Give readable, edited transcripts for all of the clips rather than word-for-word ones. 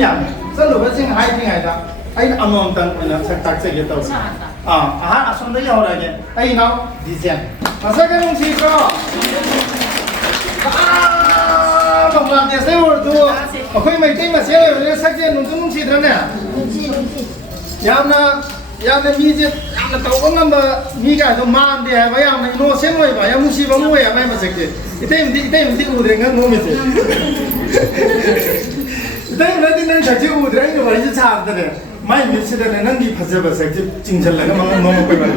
อย่างสรุปว่าสิ่งหายที่ไงจ๊ะไอ้อมองตังเป็นสักตักเสียตัวอาหารส่วนได้ยาวอะไรเนี่ยไอ้น้องดีเจนมาสักการนุ่งชีก็บางร้านเดี๋ยวเสียหัวตัวคุยไม่ได้มาเสียเลยสักเจนนุ่งชีเท่านั้นยามนะมีเจยามนะตัวก็มันมีการตัวมันเดียวไปยามนะโน้เส้นไว้ไปยามมุชีบางมวยไม่มาสักเจอิเต้มันที่อุดเรงกันโน้มิเจแต่เมื่อที่นั่งจากที่อุดรนี่วันที่ชาติเนี่ยไม่มีสิ่งใดนั่งดีพัฒนาสักที่จริงจังเลยก็มันงงไปหมด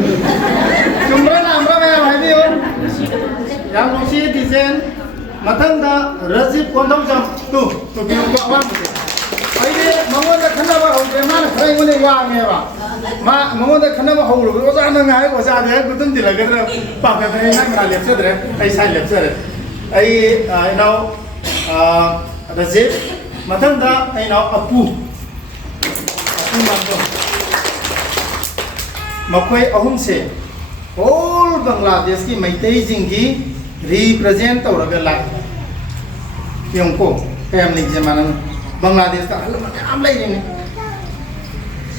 จุ่มร้านน้ำร้านอะไรพี่โอ้ยังมุชีดิเซนมาตั้งแต่รสิบคนต้องจำตัวพี่ก็ว่าไอ้เนี่ยมังวันแต่ขณะว่าเอาไปมาใครคนนี้ว่าไงวะมังวันแต่ขณะว่าเอาหรือว่าจะนั่งไงก็จะเดี๋ยวกูต้องดีเลยกันเลยปากแบบนี้นั่งมาเล็บเสื้อเลยไอ้ใส่เล็บเสื้อเลยไอ้เรารสิบมาตั้งแต่ไอ้เราอาปูมันก็มาคุยอาหุ่นเสีย all Bangladesh की meitei जिंगी represent तो रगे लाइक क्यों को फैमिली जमाना Bangladesh का हल्ला में आम लाइक नहीं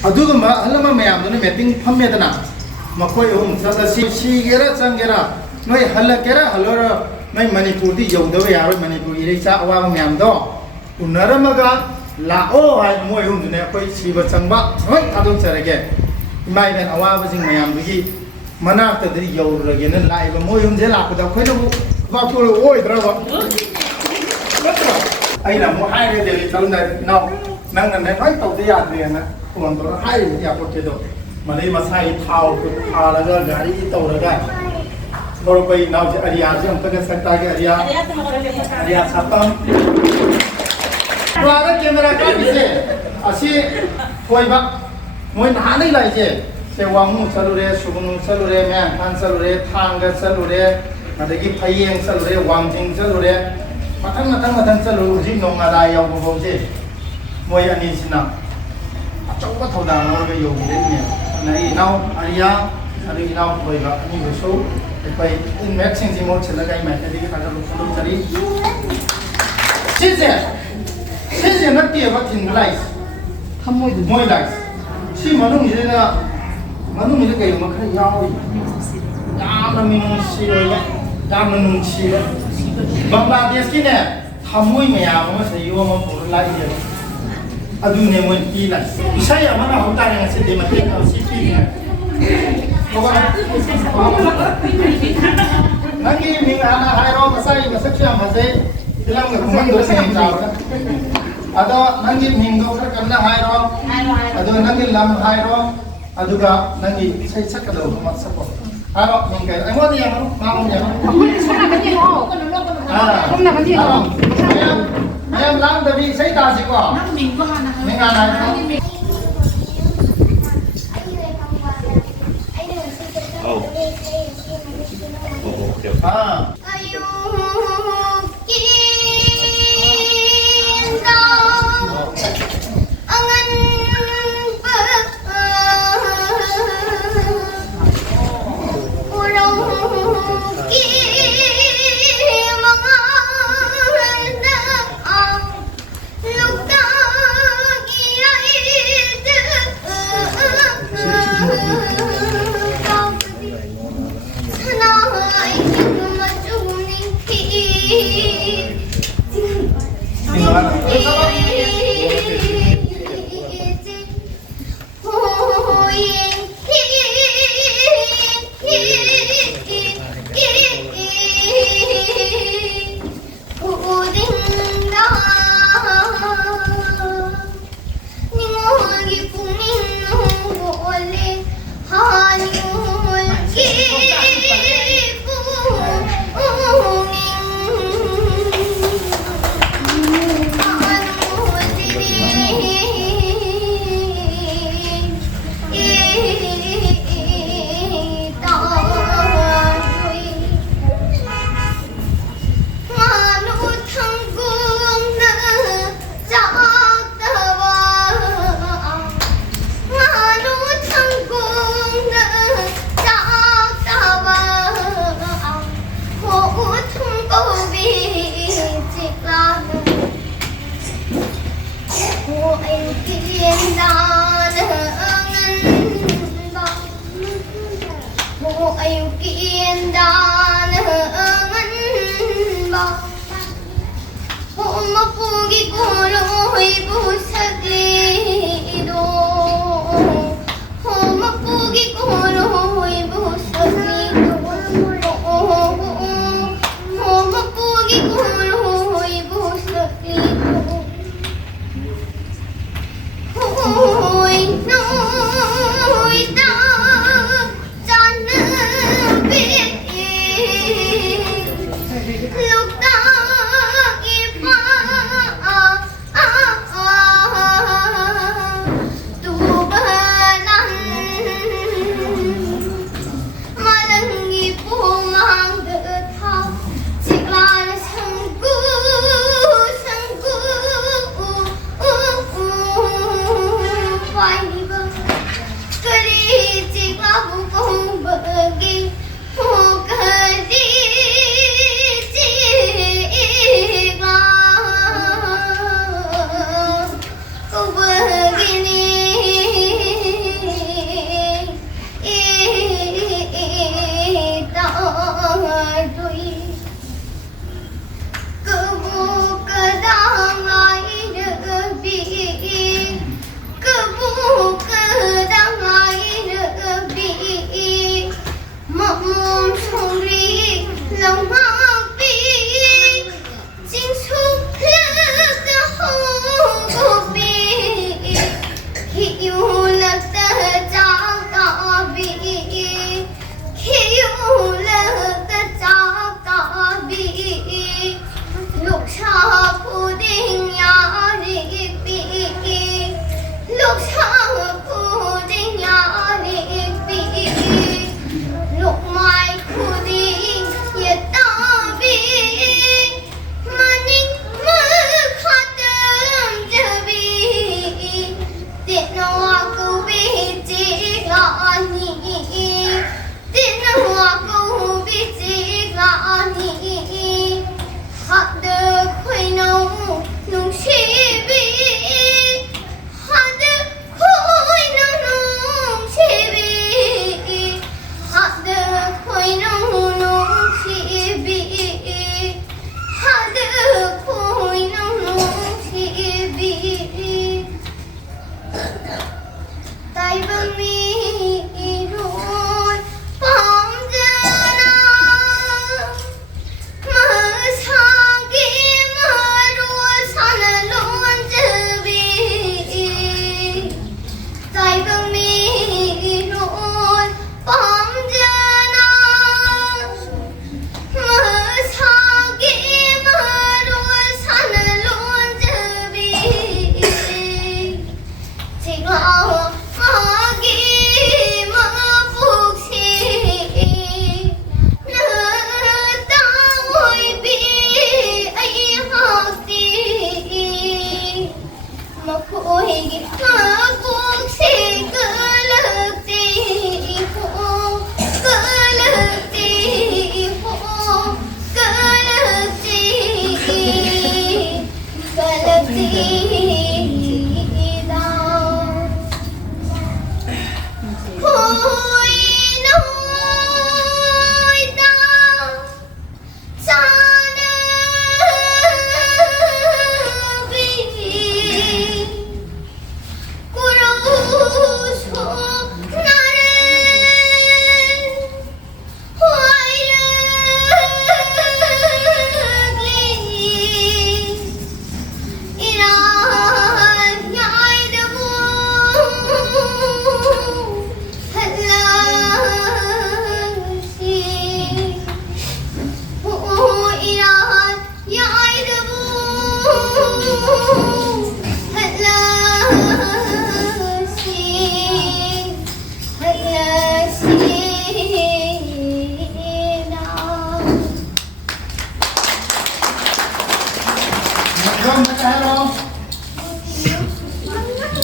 अधूरा में हल्ला में मैं आम तो नहीं मीटिंग फम में तो नाมาคุยอาหุ่นสัตว์ชีเกล้าจังเกล้าไม่ฮัลโหลเกล้าฮัลโหลไม่มณิปุรีอยู่ด้วยยาวยมณิปุรีได้จ้าว่าไม่ยามดออุณหภูมิก็ลาโอ้ไอ้มวยหุ่นเนี่ยไปชีวจังบะเฮ้ยอาดุเสร็จแกไม่เป็นอาว่าสิ่งไม่ยามดูที่มันน่าจะได้อยู่เลยนั่นไล่ไปมวยหุ่นเสร็จแล้วก็จะคุยดูว่าตัวโอ้ยตระวังไอ้หน้ามวยให้เดี๋ยวตอนนั้นน้องนั่งกันได้ไม่ตกที่ยาเรียนนะคนตัวให้อยากพูดเจอมันเลยมาใส่เท้าคือพาแล้วก็กาลีโตแล้วก็เราไปน้องจะอาริยาใช่ไหมตั้งแต่สักตาแกอาริยาสับตั้งว่าแล้วकैमरा का पीछे ऐसे कोई बात मुझे नहाने लाइए से वांगू चलू रे सुगुनु चलू रे मैं खान चलू रे थांग चलू रे अदगी फयेंग चलू रे वांगजिंग चलू रे मथंग चलू जी नोंगादा याव बोजे मुझे अनीसिना अचौबा थौदांग और यो बिरेने नई नाव आरिया अदगी नाव कोई बात नहीं बसोไปอินเวสซิ่งซิโมเชลไกแมทที่เขาจะลงทุนจะรีชี้เสียนักเตะว่าถึงไลส์ทำมวยไลส์ที่มันต้องมีนะมันต้องมีเกี่ยวกับใครยาวยามมันมีนุ่งชีเลยยามมันนุ่งชีเลยบางประเทศที่เนี่ยทำมวยไม่ยาวมันใช้ยูมันปวดไลส์เลยอะดูเนี่ยมวยกีไลส์ใช่อะมันเอาหัวตาอย่างเช่นเดมันเทียบเอาซีพีเนี่ยเพราะว่านั่นที่มีงานอะไรเราภาษาอีกภาษาเชื่อมภาษาที่เราเนี่ยมันดูเสียงจ้าวนะada nanti minggu kerana hai rom, ada nanti lam hai rom, ada juga nanti saya cek ada umat siapa. Halo minggu, enggak dia malam ya. Ayam lam tapi saya tak sih kok. Minggu mana? Oh. Oh, okay.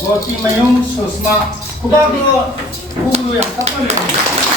Gotimayum Sushma. Kubago, kubu yang kapal ini.